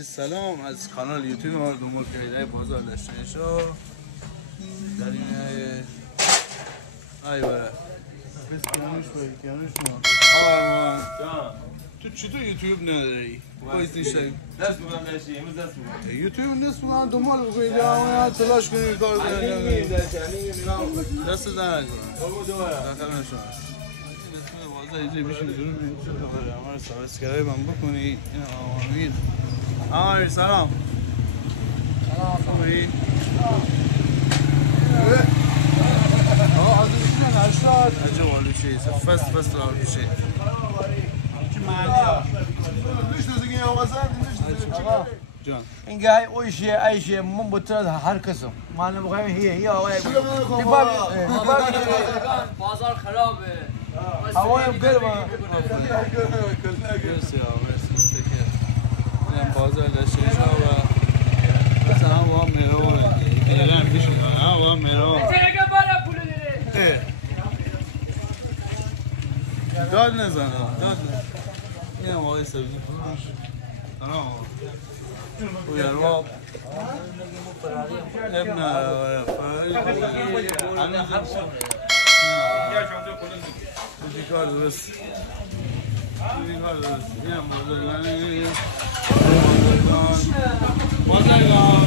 سلام از کانال یوتیوب ما دنبال کردید بازار داشتنشو در این ای بره بس کنوش تو چطور یوتیوب نداری؟ باید نیشتیم دست بگم داشتی امروز دست بگم یوتیوب نیست بگم دنبال بکنید یا تلاش کنید کار کنید دست در نکنم داخل نشون هست بازار اینجا بیشیم دونم همه رو سابسکرایب هم بکنید این آمین آمیر سلام خوبی؟ عزیزشون هشتاد عجب آلوشه فست آلوشه جان این گای اویشه ایشه من بطرد هر کسم معلوم بخوایم هی آقای بازار خرابه هوایم گرمه مرسی این بازار داشتنشو و مثلا هم با هم میروه دیگه هم بیشون هم با هم میروه داد نزن داد این هم آقای سبزی فروش او یرواب ابن فراری این کار درست این کار درست این هم بازرگان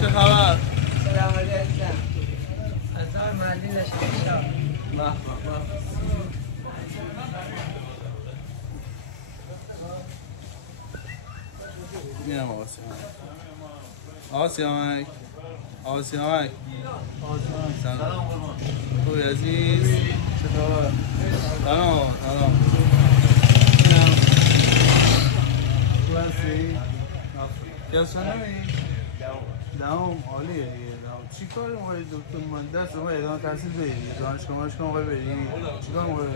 چه خبر؟ سلام علیکم از مردین نشد این هم آسیامک سلام خوبی عزیز چه خبر؟ سلام خوبی؟ گرسنمی؟ دهم عالیه دیگه چی کار می‌خوای دکتر مهندس رو ادامه تحصیل بری دانشگاه می‌خوای بری چیکار می‌خوای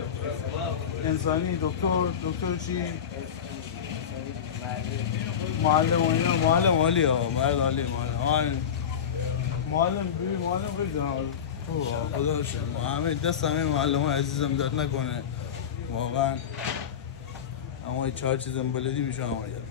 انسانی دکتر چی معلم و اینا معلم عالیه مرد عالی معلم بگذارم خدا شد همه دست همه معلم‌های عزیزم درد نکنه واقعا اما چهار چیزم بلدی میشه اما یاد